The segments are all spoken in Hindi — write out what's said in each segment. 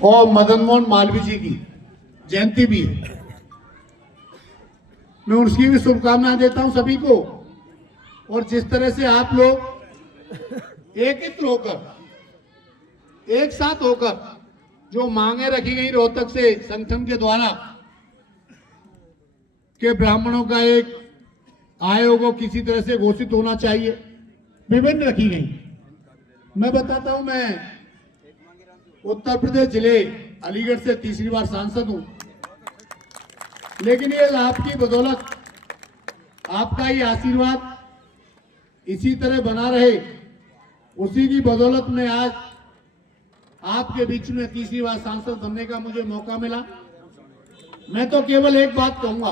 और मदन मोहन मालवीय जी की जयंती भी है। मैं उसकी भी शुभकामनाएं देता हूं सभी को। और जिस तरह से आप लोग एकत्र होकर, एक साथ होकर जो मांगे रखी गई रोहतक से संगठन के द्वारा कि ब्राह्मणों का एक आयोग किसी तरह से घोषित होना चाहिए, विभिन्न रखी गई। मैं बताता हूं, मैं उत्तर प्रदेश जिले अलीगढ़ से तीसरी बार सांसद हूं, लेकिन ये आपकी बदौलत, आपका ये आशीर्वाद इसी तरह बना रहे, उसी की बदौलत में आज आपके बीच में तीसरी बार सांसद बनने का मुझे मौका मिला। मैं तो केवल एक बात कहूंगा,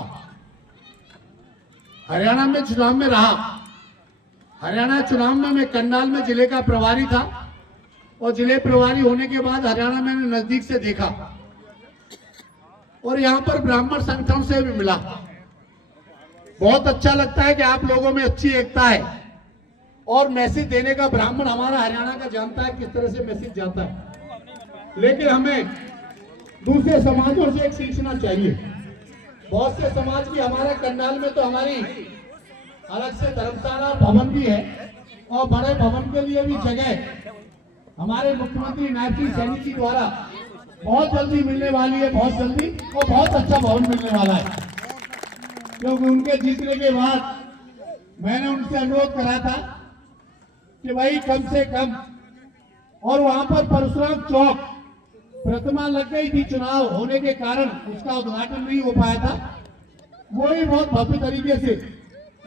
हरियाणा में चुनाव में रहा, हरियाणा चुनाव में मैं करनाल में जिले का प्रभारी था और जिले प्रभारी होने के बाद हरियाणा मैंने नजदीक से देखा और यहाँ पर ब्राह्मण संगठन से भी मिला। बहुत अच्छा लगता है कि आप लोगों में अच्छी एकता है और मैसेज देने का ब्राह्मण हमारा हरियाणा का जानता है किस तरह से मैसेज जाता है। लेकिन हमें दूसरे समाजों से एक सीखना चाहिए। बहुत से समाज की, हमारा करनाल में तो हमारी अलग से धर्मशाला भवन भी है और बड़े भवन के लिए भी जगह हमारे मुख्यमंत्री नायब सिंह सैनी जी द्वारा बहुत जल्दी मिलने वाली है, बहुत जल्दी, और बहुत अच्छा भवन मिलने वाला है। क्योंकि उनके जीतने के बाद मैंने उनसे अनुरोध करा था कि भाई कम से कम, और वहां पर परशुराम चौक प्रतिमा लग गई थी, चुनाव होने के कारण उसका उद्घाटन नहीं हो पाया था, वो ही बहुत भव्य तरीके से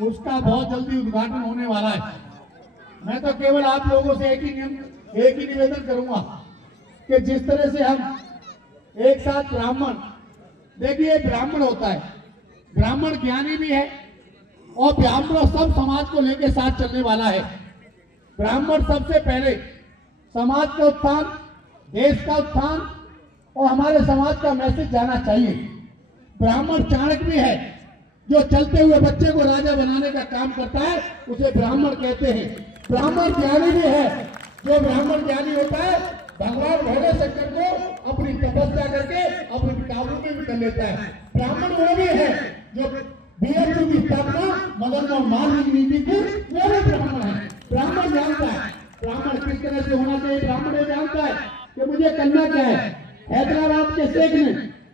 उसका बहुत जल्दी उद्घाटन होने वाला है। मैं तो केवल आप लोगों से एक ही निवेदन करूंगा कि जिस तरह से हम एक साथ ब्राह्मण, देखिए ब्राह्मण होता है, ब्राह्मण ज्ञानी भी है और ब्राह्मण सब समाज को लेकर साथ चलने वाला है। ब्राह्मण सबसे पहले समाज का उत्थान, देश का उत्थान और हमारे समाज का मैसेज जाना चाहिए। ब्राह्मण चाणक्य भी है, जो चलते हुए बच्चे को राजा बनाने का काम करता है, उसे ब्राह्मण कहते हैं। ब्राह्मण ज्ञानी भी है, जो ब्राह्मण ज्ञानी होता है भगवान भोले शंकर को अपनी तपस्या करके अपने किताबों में भी कर लेता है। ब्राह्मण वो भी है जो बीएचयू की स्थापना मदन मोहन मालवीय जी की, वो भी ब्राह्मण है। ब्राह्मण जानता है ब्राह्मण किस तरह से होना चाहिए, ब्राह्मण ये जानता है कि मुझे करना क्या है। हैदराबाद के शेख ने,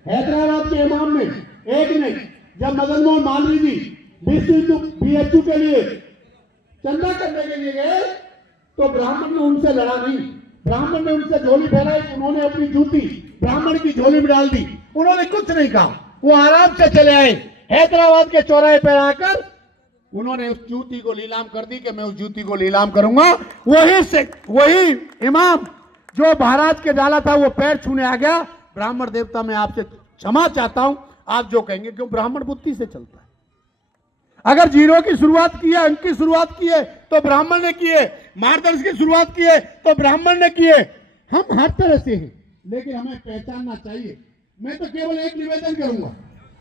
हैदराबाद के इमाम ने, एक ने जब मदन मोहन मालवीय जी बीएचयू के लिए चंदा करने के लिए गए तो ब्राह्मण ने उनसे लड़ा नहीं, ब्राह्मण ने उनसे झोली फैलाई, उन्होंने अपनी जूती ब्राह्मण की झोली में डाल दी, उन्होंने कुछ नहीं कहा, वो आराम से चले आए। हैदराबाद के चौराहे पर आकर उन्होंने उस जूती को नीलाम कर दी कि मैं उस जूती को नीलाम करूंगा। वही इमाम जो महाराज के डाला था वो पैर छूने आ गया। ब्राह्मण देवता, मैं आपसे क्षमा चाहता हूं, आप जो कहेंगे, क्यों ब्राह्मण बुद्धि से चलता है। अगर जीरो की शुरुआत की है, अंक की शुरुआत की है तो ब्राह्मण ने की है, मार्गदर्श की शुरुआत की है तो ब्राह्मण ने की है। हम हर तरह से हैं, लेकिन हमें पहचानना चाहिए। मैं तो केवल एक निवेदन करूंगा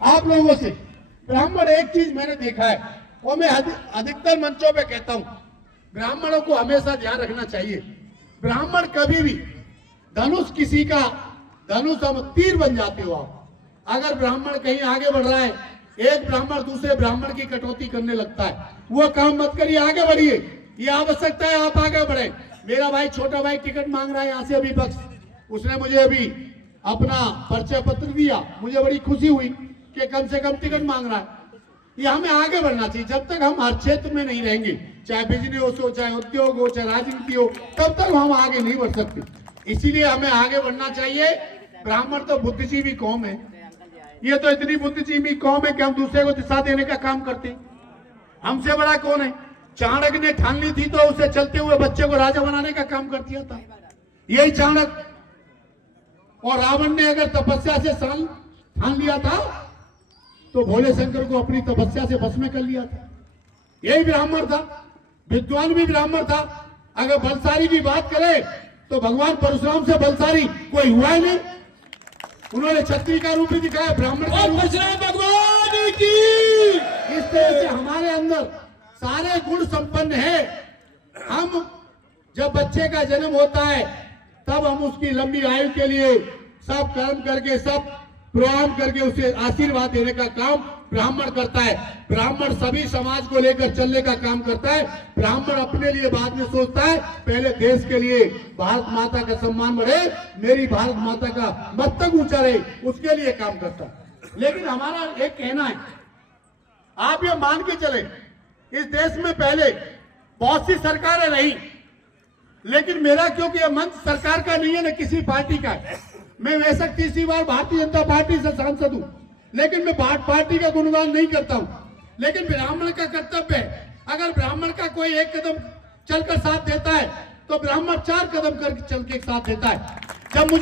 आप लोगों से, ब्राह्मण, एक चीज मैंने देखा है और मैं अधिकतर मंचों पे कहता हूं, ब्राह्मणों को हमेशा ध्यान रखना चाहिए। ब्राह्मण कभी भी धनुष, किसी का धनुष हम तीर बन जाते हो आप। अगर ब्राह्मण कहीं आगे बढ़ रहा है, एक ब्राह्मण दूसरे ब्राह्मण की कटौती करने लगता है, वो काम मत करिए, आगे बढ़िए। ये आवश्यकता है आप आगे बढ़े। मेरा भाई, छोटा भाई टिकट मांग रहा है यहाँ से अभी बक्स, उसने मुझे अभी अपना परिचय पत्र दिया, मुझे बड़ी खुशी हुई कि कम से कम टिकट मांग रहा है। ये हमें आगे बढ़ना चाहिए। जब तक हम हर क्षेत्र में नहीं रहेंगे, चाहे बिजनेस हो, चाहे उद्योग हो, चाहे राजनीति हो, तब तक हम आगे नहीं बढ़ सकते। इसीलिए हमें आगे बढ़ना चाहिए। ब्राह्मण तो बुद्धिजीवी कौम है, ये तो इतनी बुद्धिजीवी कौम है कि हम दूसरे को दिशा देने का काम करते हैं। हमसे बड़ा कौन है? चाणक्य ने ठान ली थी तो उसे चलते हुए बच्चे को राजा बनाने का काम कर दिया था, यही चाणक्य। और रावण ने अगर तपस्या से ठान लिया था तो भोले शंकर को अपनी तपस्या से भस्म कर लिया था। यही ब्राह्मण था, विद्वान भी ब्राह्मण था। अगर बलशाली की बात करें तो भगवान परशुराम से बलशाली कोई हुआ ही नहीं। उन्होंने क्षत्रिय का रूप भी दिखाया, ब्राह्मण का रूप। परशुराम भगवान की। इस तरह से हमारे अंदर सारे गुण संपन्न है। हम जब बच्चे का जन्म होता है तब हम उसकी लंबी आयु के लिए सब कर्म करके, सब प्रोग्राम करके उसे आशीर्वाद देने का काम ब्राह्मण करता है। ब्राह्मण सभी समाज को लेकर चलने का काम करता है। ब्राह्मण अपने लिए बाद में सोचता है, पहले देश के लिए, भारत माता का सम्मान बढ़े, मेरी भारत माता का मस्तक ऊंचा रहे, उसके लिए काम करता है। लेकिन हमारा एक कहना है, आप ये मान के चले, इस देश में पहले बहुत सी सरकारें रही, लेकिन मेरा क्योंकि यह मंच सरकार का नहीं है, न किसी पार्टी का है। मैं वैसे तीसरी बार भारतीय जनता पार्टी से सांसद हूं, लेकिन मैं पार्टी का गुणगान नहीं करता हूं। लेकिन ब्राह्मण का कर्तव्य है, अगर ब्राह्मण का कोई एक कदम चलकर साथ देता है तो ब्राह्मण 4 कदम करके चल के साथ देता है। जब मुझे